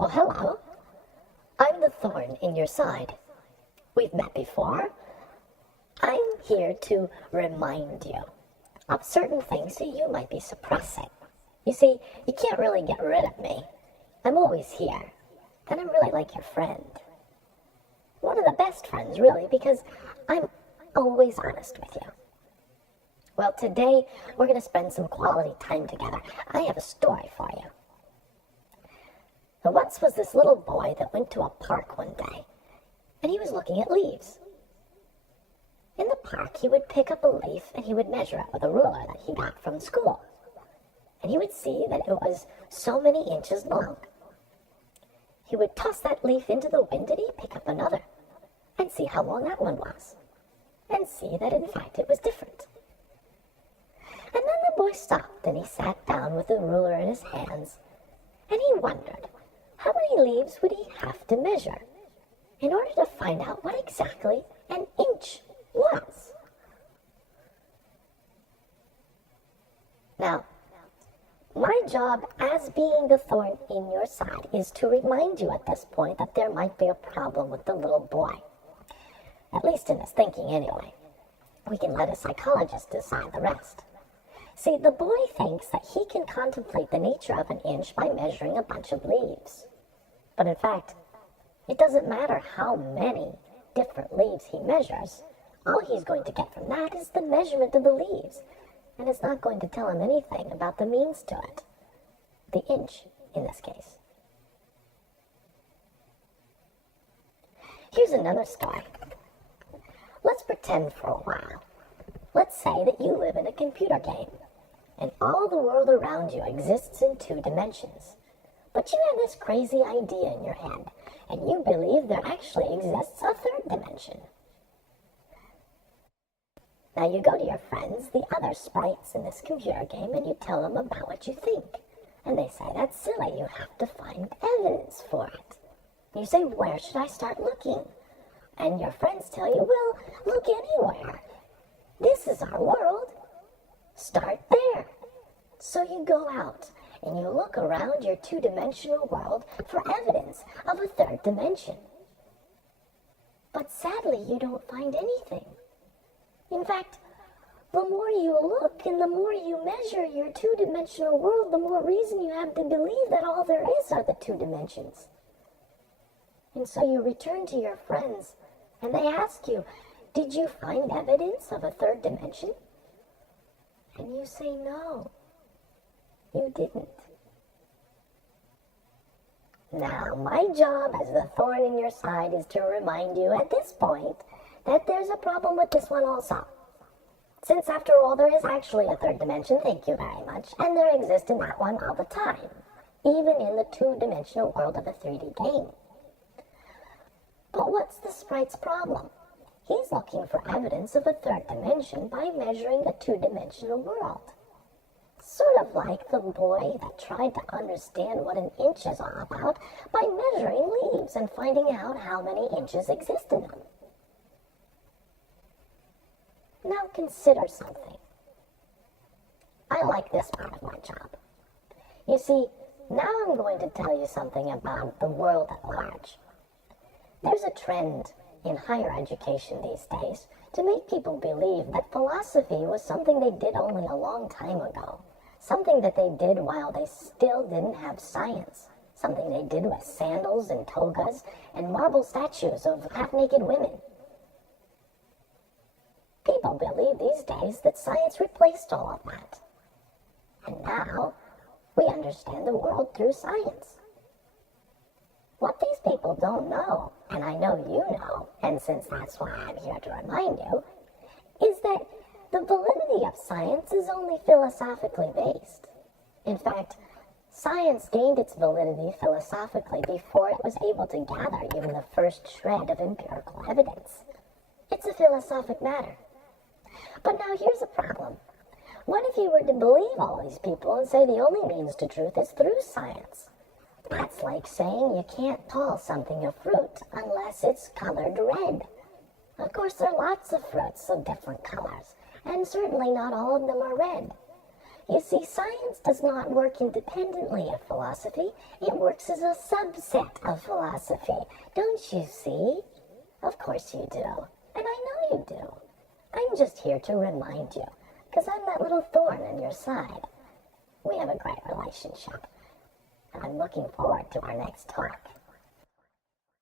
Well, hello. I'm the thorn in your side. We've met before. I'm here to remind you of certain things that you might be suppressing. You see, you can't really get rid of me. I'm always here, and I'm really like your friend. One of the best friends, really, because I'm always honest with you. Well, today we're going to spend some quality time together. I have a story for you. There once was this little boy that went to a park one day, and he was looking at leaves. In the park, he would pick up a leaf and he would measure it with a ruler that he got from school. And he would see that it was so many inches long. He would toss that leaf into the wind and he'd pick up another and see how long that one was, and see that in fact it was different. And then the boy stopped and he sat down with the ruler in his hands, and he wondered how many leaves would he have to measure in order to find out what exactly an inch was. Now, my job as being the thorn in your side is to remind you at this point that there might be a problem with the little boy. At least in his thinking anyway. We can let a psychologist decide the rest. See, the boy thinks that he can contemplate the nature of an inch by measuring a bunch of leaves. But in fact, it doesn't matter how many different leaves he measures. All he's going to get from that is the measurement of the leaves. And it's not going to tell him anything about the means to it. The inch, in this case. Here's another story. Let's pretend for a while. Let's say that you live in a computer game, and all the world around you exists in 2 dimensions. But you have this crazy idea in your head, and you believe there actually exists a 3rd dimension. Now you go to your friends, the other sprites in this computer game, and you tell them about what you think. And they say, that's silly, you have to find evidence for it. You say, where should I start looking? And your friends tell you, well, look anywhere. This is our world. Start there. So you go out and you look around your 2-dimensional world for evidence of a 3rd dimension. But sadly, you don't find anything. In fact, the more you look and the more you measure your 2-dimensional world, the more reason you have to believe that all there is are the 2 dimensions. And so you return to your friends and they ask you, did you find evidence of a 3rd dimension? And you say, no, you didn't. Now, my job as the thorn in your side is to remind you at this point that there's a problem with this one also. Since after all, there is actually a 3rd dimension, thank you very much, and there exists in that one all the time, even in the 2-dimensional world of a 3D game. But what's the sprite's problem? He's looking for evidence of a 3rd dimension by measuring a 2-dimensional world. Sort of like the boy that tried to understand what an inch is all about by measuring leaves and finding out how many inches exist in them. Now consider something. I like this part of my job. You see, now I'm going to tell you something about the world at large. There's a trend in higher education these days to make people believe that philosophy was something they did only a long time ago, something that they did while they still didn't have science, something they did with sandals and togas and marble statues of half-naked women. People believe these days that science replaced all of that. And now, we understand the world through science. What these people don't know, and I know you know, and since that's why I'm here to remind you, is that the validity of science is only philosophically based. In fact, science gained its validity philosophically before it was able to gather even the first shred of empirical evidence. It's a philosophic matter. But now here's a problem. What if you were to believe all these people and say the only means to truth is through science? That's like saying you can't call something a fruit unless it's colored red. Of course, there are lots of fruits of different colors, and certainly not all of them are red. You see, science does not work independently of philosophy. It works as a subset of philosophy. Don't you see? Of course you do. And I know you do. I'm just here to remind you, because I'm that little thorn in your side. We have a great relationship. And I'm looking forward to our next talk.